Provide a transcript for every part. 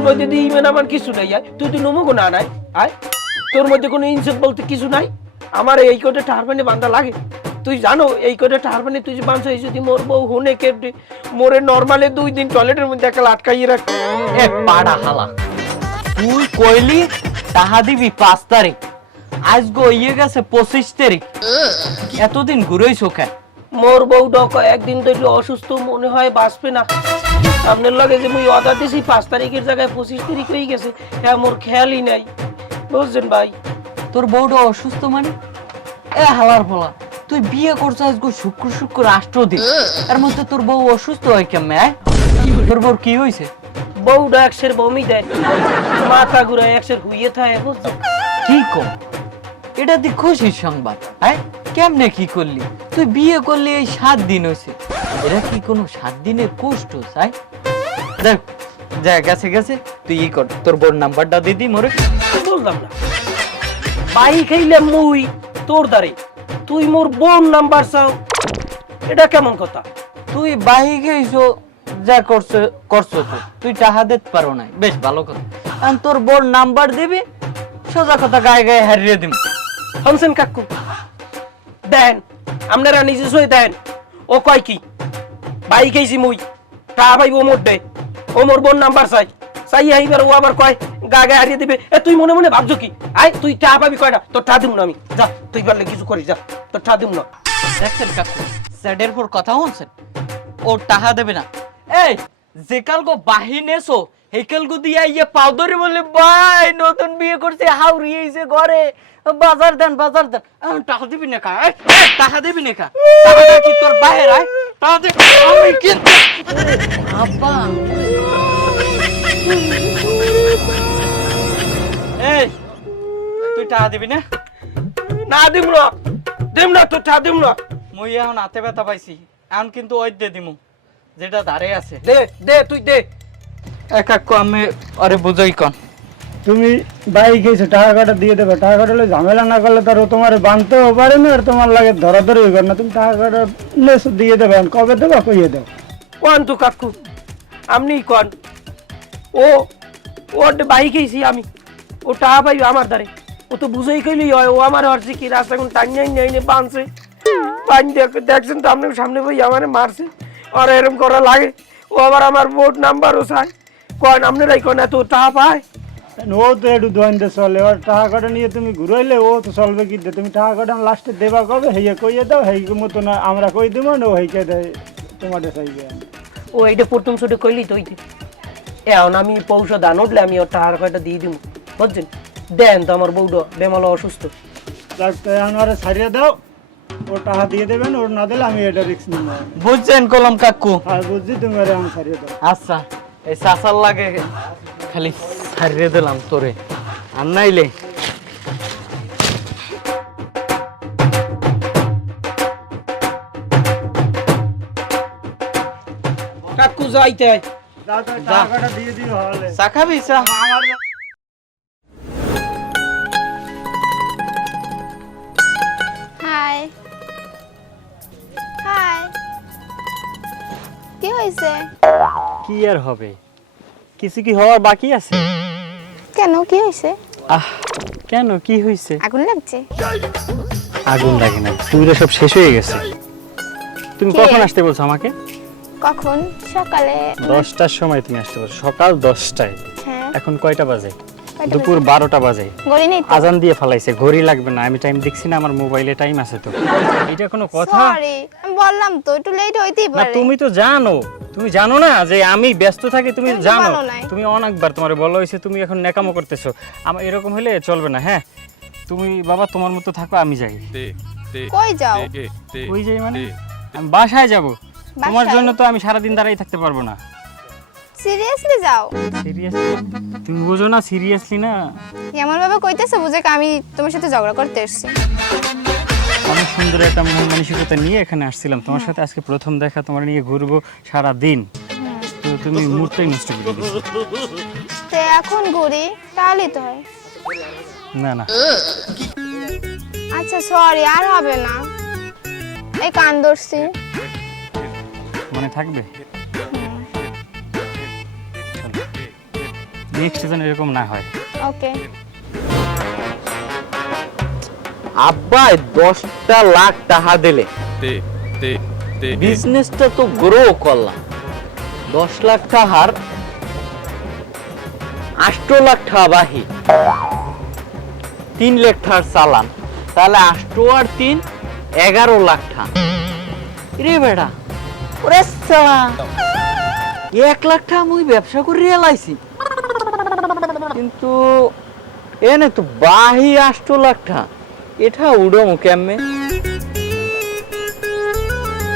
তোর মধ্যে দিয়ে ইমেন আমার কিছু নাই আয়। তুই তো নমুকো না নাই। আয়। তোর মধ্যে কোনো ইনসেট বলতে কিছু নাই। আমার এই কোটে টারবানি বান্ধা লাগে। তুই জানো এই কোটে টারবানি তুই যে বাঁধছ এই যদি মোর বউ হুনে কেটে মোরে নর্মালে দুই দিন টয়লেটের মধ্যে একটা আটকাইয়ে রাখ। এ পাড়া হালা। তুই কইলি তাহা দিবি পাঁচ তারিখ। আজ গো ইয়ে গেছে পঁচিশ তারিখ। এতদিন ঘুরেই চোখে মোর বউ ডক একদিন একটু অসুস্থ মনে হয় বাঁচবে না। আপনার লাগে যে মুই অর্ডার দিছি পাঁচ তারিখের জায়গায় পঁচিশ তারিখ হয়ে গেছে হ্যাঁ মোর খেয়ালই নাই। বুঝছেন ভাই? তোর বউটা অসুস্থ মানে? এ হালার ফলা তুই বিয়ে করছিস আজকে শুক্র শুক্র রাষ্ট্র দিন। এর মধ্যে তোর বউ অসুস্থ হয় কেমনে আয়? তোর বউর কি হয়েছে বউটা একশের বমি দেয় মাথা ঘুরায় একশের হুইয়ে থাকে কি কম? এটা তুই খুশির সংবাদ হ্যাঁ? কেমনে কি করলি? তুই বিয়ে করলি এই সাত দিন হয়েছে এটা কি কোনো সাত দিনের কষ্ট চাই দেখ যা গেছে গেছে তুই ই কর তোর বোন নাম্বারটা দিদি মোরে বললাম না। বাই খাইলে মুই তোর দারে তুই মোর বোন নাম্বার চাও। এটা কেমন কথা? তুই বাহি গেছো যা করছ করছ তো। তুই টাহা দিতে পারো না বেশ ভালো কথা। আর তোর বোন নাম্বার দিবি সোজা কথা গায়ে গায়ে হারিয়ে দিবি হামসেন কাকু দেন আপনারা নিজে সই দেন। ও কয় কি? বাই খাইছি মুই। তা ভাই ও মোর দে। ও মোর বোন নাম্বার চাই। চাই আইবার ও আবার কয়, গা গায়ে হারিয়ে দিবে। এ, তুই মনে মনে ভাবছ কি? আয় তুই টা পাবি কয়টা তোর টা দিব না আমি। যা, তুই পারলে কিছু করিস, যা। তোর টা দিব না। দেখছেন কাকু, স্যাডের পর কথা হচ্ছেন ও টাহা দেবে না। এই, যে কাল গো বাহিনেছো হেকেল গো দিয়া ইয়ে পাউদরি বলে ভাই নতুন বিয়ে করছে হাউরিয়েছে ঘরে। বাজার দেন বাজার দেন। টাকা দিবি না কা? টাকা দিবি না কা? টাকাটা কি তোর বাহির, আয়। টাকা দে আমি কিন্তু আব্বা। এই তুই টাকা দিবি না? না দিব না। দিব না তোর টা দিব না। মুই এখন হাতে ব্যথা পাইছি। এখন কিন্তু ওই দে দিমু যেটা ধারে আছে। দে দে তুই দে। এক এক আমি আরে বুঝাই কন। তুমি বাইক এসে টাকা কাটা দিয়ে দেবে। টাকা কাটালে ঝামেলা না করলে তার তোমার বাঁধতেও পারে না আর তোমার লাগে ধরাধরি করে না। তুমি টাকা কাটা লেস দিয়ে দেবে। কবে দেবা? কইয়ে দাও কোন তো কাকু আপনি কোন ও ও বাইকেইছি আমি। ও টাকা পাইবে আমার দ্বারে। ও তো বুঝেই কইলি হয়, ও আমার হচ্ছে কি রাস্তা কোন টাইনে নিয়ে বাঁধছে পানি দেখ- দেখছেন তো আপনি সামনে বই আমার মারছে। আর এরকম করা লাগে। ও আবার আমার ভোট নাম্বারও চায়। কন আপনারাই কোন এত টাকা পায়? ও তো একটু দোয়াইতে চলে ওর টাকা কাটা নিয়ে তুমি ঘুরাইলে ও তো চলবে কি তুমি টাকা কাটা লাস্টে দেবা কবে হেয়ে কইয়ে দাও হেই মতো না আমরা কই দিব না ও হেইকে দেয় তোমার চাইবে ও এইটা প্রথম ছোট কইলি তো ওইতে এখন আমি পৌষ দান উঠলে আমি ওর টাকার কয়টা দিয়ে দিব বুঝছেন দেন তো আমার বউটা বেমালো অসুস্থ ডাক্তার আনোয়ারে ছাড়িয়ে দাও ও টাকা দিয়ে দেবেন ওর না দিলে আমি এটা রিক্স নিব বুঝছেন কলম কাকু আর বুঝছি তুমি আরে আমি ছাড়িয়ে দাও আচ্ছা এই চাচার লাগে খালি ছাড়িয়ে দিলাম তোরে। আর নাইলে? কাকু যাইতে। দাও তুমি টাকা কাটা দিয়ে দিও হলে চা খাবি চা। হাই। হাই। কি হয়েছে কি আর হবে? কিছু কি হওয়ার বাকি আছে? কেন? কি হয়েছে? আহ কেন? কি হয়েছে? আগুন লাগছে? আগুন লাগে না তুইরা সব শেষ হয়ে গেছে। তুমি কখন আসতে বলছো আমাকে? কখন? সকালে দশটার সময় তুমি আসতে বলছো। সকাল দশটায়। হ্যাঁ। এখন কয়টা বাজে? দুপুর বারোটা বাজে। তো? আজান দিয়ে ফালাইছে। ঘড়ি লাগবে না। আমি টাইম দেখছি না আমার মোবাইলে টাইম আছে তো। এটা কোনো কথা? বললাম তো একটু লেট হইতেই পারে। তুমি তো জানো। তুমি জানো না যে আমি ব্যস্ত থাকি তুমি জানো। তুমি অনেকবার তোমার বলা হয়েছে তুমি এখন নেকামো করতেছো। আমার এরকম হলে চলবে না হ্যাঁ? তুমি বাবা তোমার মতো থাকো আমি যাই। কই যাও? ওই যাই মানে? আমি বাসায় যাব। তোমার জন্য তো আমি সারাদিন দাঁড়াই থাকতে পারব না। সিরিয়াসলি যাও? সিরিয়াসলি? তুমি বোঝো না সিরিয়াসলি না? এমন ভাবে কইতেছো বুঝে কি আমি তোমার সাথে ঝগড়া করতে এসেছি। সুন্দর একটা মন মানসিকতা নিয়ে এখানে আসছিলাম। তোমার সাথে আজকে প্রথম দেখা তোমার নিয়ে ঘুরবো সারা দিন তো তুমি মুহূর্তেই নষ্ট করে দিচ্ছ তো এখন ঘুরি তাহলেই তো হয়। না না। আচ্ছা সরি আর হবে না। এই কান ধরছি। মনে থাকবে? নেক্সট যেন এরকম না হয়। ওকে আব্বাই দশটা লাখ টাকা দিলে। বিজনেসটা তো গ্রো করলাম। দশ লাখ টাকার আষ্ট লাখ টাকা বাহি তিন লাখ টাকার চালান। তাহলে আষ্ট আর তিন এগারো লাখ টাকা। রে বেড়া ওরে সালা এক লাখ টাকা মুই ব্যবসা করে রেলাইছি কিন্তু এনে তো বাহি আষ্ট লাখ টাকা। এটা উড়ো কেমনে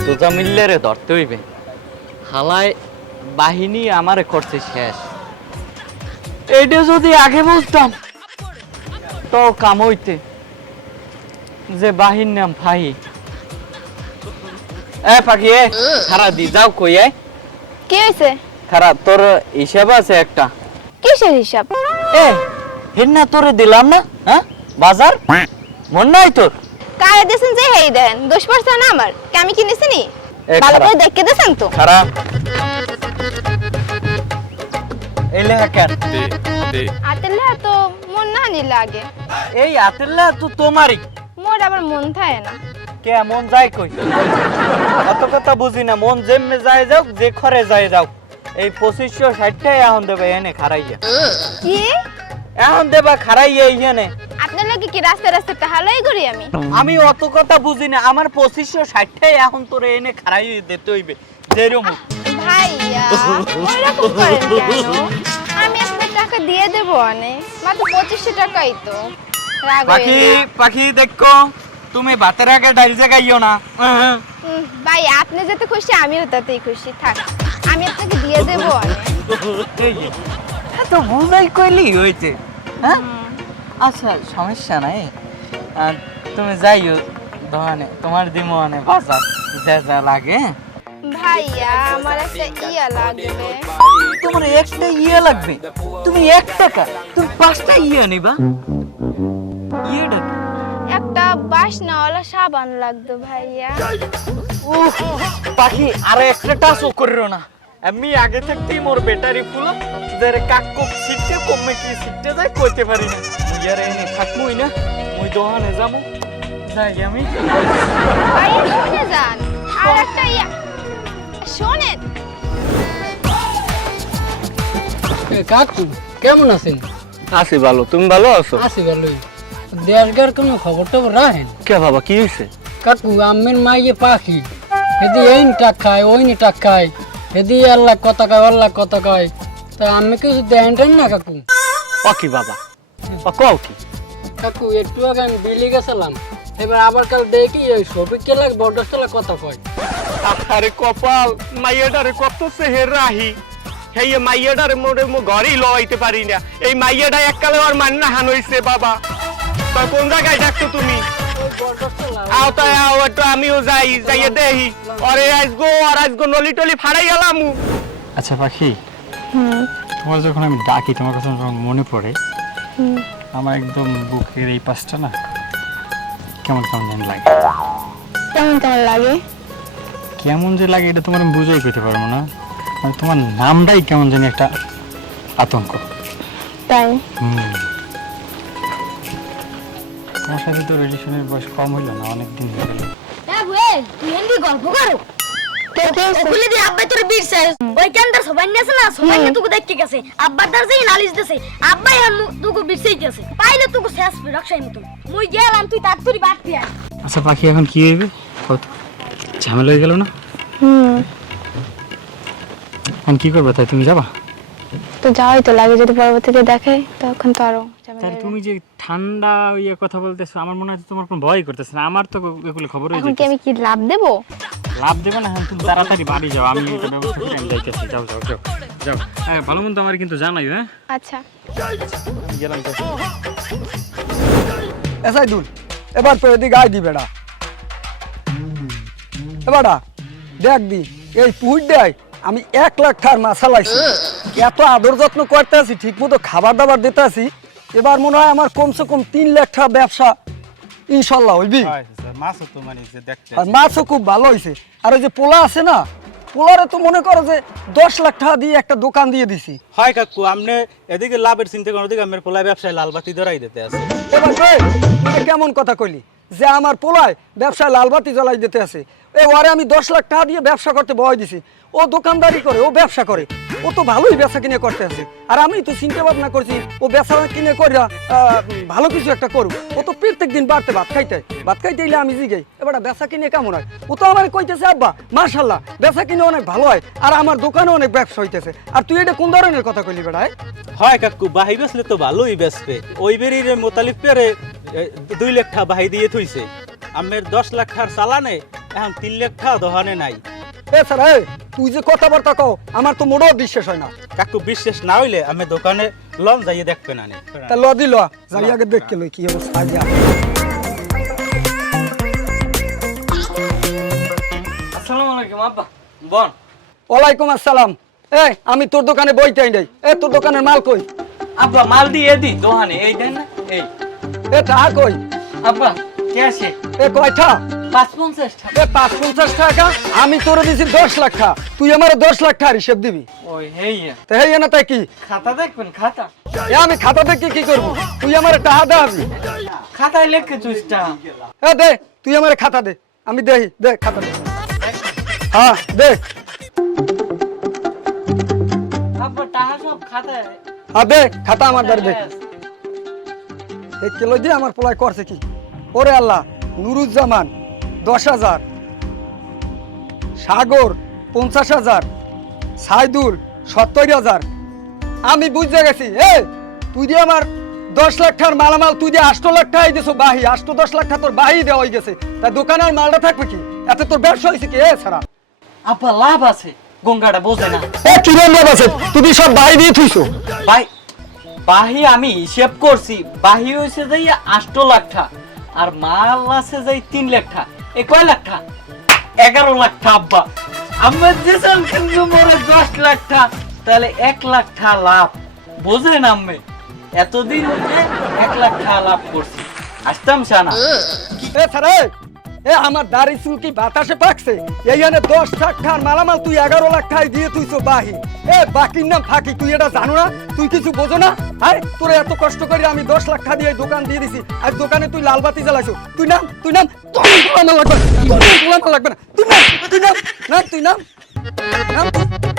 তোজা মিললে রে ধরতে হইবে। হালায় বাহিনী আমারে করছে শেষ। এইটা যদি আগে বুঝতাম তো কাম হইতে। যে বাহির নাম ফাহি। এ পাখি এ খারা দি যাও কই এ। কি হয়েছে খারা তোর হিসাব আছে একটা। কিসের হিসাব? এ হেন্না তোরে দিলাম না হ্যাঁ? বাজার? মন নাই তোর। কারে দিয়েছেন যে হেই দেন দোষ পড়ছে না আমার কে আমি কিনেছি নি ভালো করে দেখে দিয়েছেন তো। খারাপ এই লেখা কেন? আতেলে তো মন না নিলে আগে। এই আতেল্লা তো তোমারই। মোর আবার মন থাকে না। কেমন যায় কই? অত কথা বুঝি না মন যেমনে যায় যাও যে খরে যায় যাও এই পঁচিশশো ষাটটাই এখন দেবে এনে খারাইয়া কি? এখন দেবা খারাইয়া আপনার লাগে কি রাস্তা রাস্তা টাহালাই করি আমি? আমি অত কথা বুঝি না আমার পঁচিশশো ষাটটাই এখন তোরে এনে খারাই দিতে হইবে যেরম ভাইয়া ওইরকম করেন কেন? আমি আপনার টাকা দিয়ে দেবো অনেক মাত্র পঁচিশশো টাকাই তো। রাগ পাখি পাখি দেখো তুমি ভাতের আগে ডাইল জাগাইও না। ভাই আপনি যাতে খুশি আমিও তাতেই খুশি। থাক আমি আপনাকে দিয়ে দেবো অনেক। তো বুঝাই কইলি হয়েছে হ্যাঁ? আচ্ছা সমস্যা নাই। আর তুমি যাইও দোকানে। তোমার দিমোয়ানে বাজার যা যা লাগে। ভাইয়া আমার একটা ইয়া লাগবে। তোমার একটা ইয়ে লাগবে। তুমি এক টাকা তুমি পাঁচটা ইয়ে নিবা। ইয়েটা? একটা বাসনাওয়ালা সাবান লাগতো ভাইয়া। উফ, পাখি আর একটা টাচও করিও না। আমি আগে থাকতেই মোর ব্যাটারি ফুল যারে কাক কোক সিটে কমে কি সিটে যায় কইতে পারি না। মুই আর এনে থাকমুই না মুই দোকানে যামু যাই আমি শুনে যান আর একটা ইয়া শোনেন কাকু কেমন আছেন? আছি ভালো তুমি ভালো আছো? আছি ভালোই। দেশগার কোনো খবর টবর রাখেন? কে বাবা কি হয়েছে কাকু আমের মাইয়ে পাখি। এদি এইন টাক খায় ওইন টাক খায়। এদি আল্লাহ কথা কয় আল্লাহ কথা কয়। তা আমি কিছু দেন না কাকু? পাখি বাবা। কও কি কাকু একটু আগে আমি বিলি গেছিলাম। এবার আবার কাল দেখি ওই শফিক কেলাক বরদস্তলা কথা কয়। আরে কপাল মাইয়াটারে কত সেহের রাহি। হেই মাইয়াটারে মোরে মো ঘরেই লওয়াইতে পারি না। এই মাইয়াটা এককালে আর মান্না হান হইছে বাবা। তা কোন জায়গায় ডাকতো তুমি? আও তাই আও একটু আমিও যাই যাইয়ে দেহি অরে আজগো আর আজগো নলি টলি ফাড়াই গেলাম আচ্ছা পাখি। তোমার যখন আমি ডাকি তোমার কথা যখন মনে পড়ে আমার একদম বুকের এই পাশটা না কেমন কেমন যেন লাগে। কেমন কেমন লাগে? কেমন যে লাগে এটা তোমার আমি বুঝাই করতে পারব না। মানে তোমার নামটাই কেমন জানি একটা আতঙ্ক। তাই? হুম। তোমার সাথে তো রিলেশনের বয়স কম হইল না অনেক দিন হয়ে গেল খুলে দিয়ে আব্বাই তোর বীর শেষ ওই কেন্দ্র সবাই নিয়েছে না সবাই নিয়ে তোকে দেখতে গেছে। আব্বার দ্বার যেই নালিশ দিছে আব্বাই আর তোকে বীরছেই গেছে। পাইলে তোকে শেষ রক্ষাই মতো মুই গেলাম তুই তার তুই বাদ দিয়া আচ্ছা পাখি এখন কি হইবে? কত? ঝামেলা হয়ে গেল না? এখন কি করবে তাই? তুমি যাবা? তো যাওয়াই তো লাগে যদি পরবর্তীতে দেখে তখন তো আরও তাহলে তুমি যে ঠান্ডা ইয়ে কথা বলতেছো আমার মনে হয় তোমার কোনো ভয় করতেছে না। আমার তো এগুলো খবর হয়ে এখন কি আমি কি লাভ দেবো? লাভ দেবে না এখন তুমি তাড়াতাড়ি বাড়ি যাও আমি এটা ব্যবস্থা করে আমি যাইতেছি। যাও যাও যাও যাও। হ্যাঁ ভালো মন্দ আমার কিন্তু জানাই হ্যাঁ? আচ্ছা। গেলাম তো। এসাই দুল এবার তো এদিকে আই দি বেড়া। এবারটা দেখ দি এই পুহুর দেয় আমি এক লাখ টাকার মাছা লাইছি। এত আদর যত্ন করতে আছি ঠিক মতো খাবার দাবার দিতে আছি এবার মনে হয় আমার কমসে কম তিন লাখ টাকা ব্যবসা ইনশাল্লাহ হইবি। মাছও তো মানে যে দেখতে আর মাছও খুব ভালো হয়েছে আর ওই যে পোলা আছে না পোলারে তো মনে করো যে দশ লাখ টাকা দিয়ে একটা দোকান দিয়ে দিছি। হয় কাকু আপনি এদিকে লাভের চিন্তা করেন ওদিকে আমার পোলায় ব্যবসায় লালবাতি ধরাই দিতে আছে। এবার কই, এটা কেমন কথা কইলি? যে আমার পোলায় ব্যবসায় লালবাতি জ্বালাই দিতে আছে। এ ওরে আমি দশ লাখ টাকা দিয়ে ব্যবসা করতে বয় দিছি। ও দোকানদারি করে ও ব্যবসা করে। ও তো ভালোই ব্যবসা কিনে করতে আছে। আর আমি তো চিন্তা ভাবনা করছি ও ব্যবসা কিনে করে ভালো কিছু একটা করুক। ও তো প্রত্যেক দিন বাড়তে ভাত খাইতে ভাত খাইতে এলে আমি জিগাই এবার ব্যবসা কিনে কেমন হয়? ও তো আমার কইতেছে আব্বা মার্শাল্লাহ ব্যবসা কিনে অনেক ভালো হয় আর আমার দোকানে অনেক ব্যবসা হইতেছে। আর তুই এটা কোন ধরনের কথা কইলি বেড়ায় হয় কাকু বাহি বেচলে তো ভালোই বেচবে। ওই বেরিয়ে মোতালিফ পেরে দুই লাখ টাকা বাহি দিয়ে থইছে। আমের দশ লাখ টাকার চালানে এখন তিন লাখ টাকা দোকানে নাই। এ স্যার তুই যে কথাবার্তা কও আমার তো মোটেও বিশ্বাস হয় না। কাকু বিশ্বাস না হইলে আমি দোকানে লন যাইয়ে দেখবেন আনে তা ল দিল যাই আগে দেখতে লই কি অবস্থা যা আসসালামু আলাইকুম আব্বা। বল। ওয়ালাইকুম আসসালাম। এই আমি তোর দোকানে বইটাই নাই। এ তোর দোকানের মাল কই? আব্বা মাল দিয়ে দি দোহানে এই দেন না এই। এ টাকা কই? আব্বা কে আছে? এ কয়টা পাঁচ পঞ্চাশ টাকা। এ পাঁচ পঞ্চাশ টাকা? আমি তোরে দিছি দশ লাখ টাকা তুই আমার দশ লাখ টাকার হিসেব দিবি। ওই হেইয়া তো হেই না তাই কি? খাতা দেখবেন খাতা? এ আমি খাতা দেখে কি করব? তুই আমার টাকা দাবি খাতায় লেখে চুইসটা এ দে তুই আমার খাতা দে। আমি দেই দে খাতা দে। হ্যাঁ দে। আব্বা টাকা সব খাতায়। হ্যাঁ দে খাতা আমার দ্বার দে। এই কিলো দিয়ে আমার পোলায় করছে কি? ওরে আল্লাহ নুরুজ্জামান দশ হাজার। সাগর পঞ্চাশ হাজার। সাইদুল সত্তর হাজার। আমি বুঝতে গেছি এ তুই দিয়ে আমার দশ লাখ টাকার মালামাল তুই দিয়ে আষ্ট লাখ টাকাই দিছো বাহি আষ্ট দশ লাখ টাকা তোর বাহি দেওয়া হয়ে গেছে তা দোকানের মালটা থাকবে কি? এত তোর ব্যবসা হয়েছে কি? এ ছাড়া। আব্বা লাভ আছে গঙ্গাটা বোঝে না। এ কি লাভ আছে? তুই সব বাহি দিয়ে থুইছো। ভাই বাহি আমি হিসেব করছি বাহি হয়েছে যাই আষ্ট লাখ টা আর মাল আছে যাই তিন লাখ টা লাখ এগারো লাখ আমার দশ লাখ তাহলে এক লাখ লাভ। বোঝেন আমি এতদিন এক লাখ লাভ আমার দাড়ি চুল কি বাতাসে পাকছে। এইখানে দশ লাখ টাকার মালামাল তুই এগারো লাখ টাকায় দিয়ে তুই তো বাহি এ, বাকির নাম ফাঁকি, তুই এটা জানো না? তুই কিছু বোঝো না? আরে, তোর এত কষ্ট করে আমি দশ লাখ টাকা দিয়ে দোকান দিয়ে দিছি। আর দোকানে তুই লাল বাতি জ্বালাইছো। তুই নাম তুই নাম, তোর লাগবে না। লাগবে না। তুই নাম তুই নাম, না, তুই নাম নাম।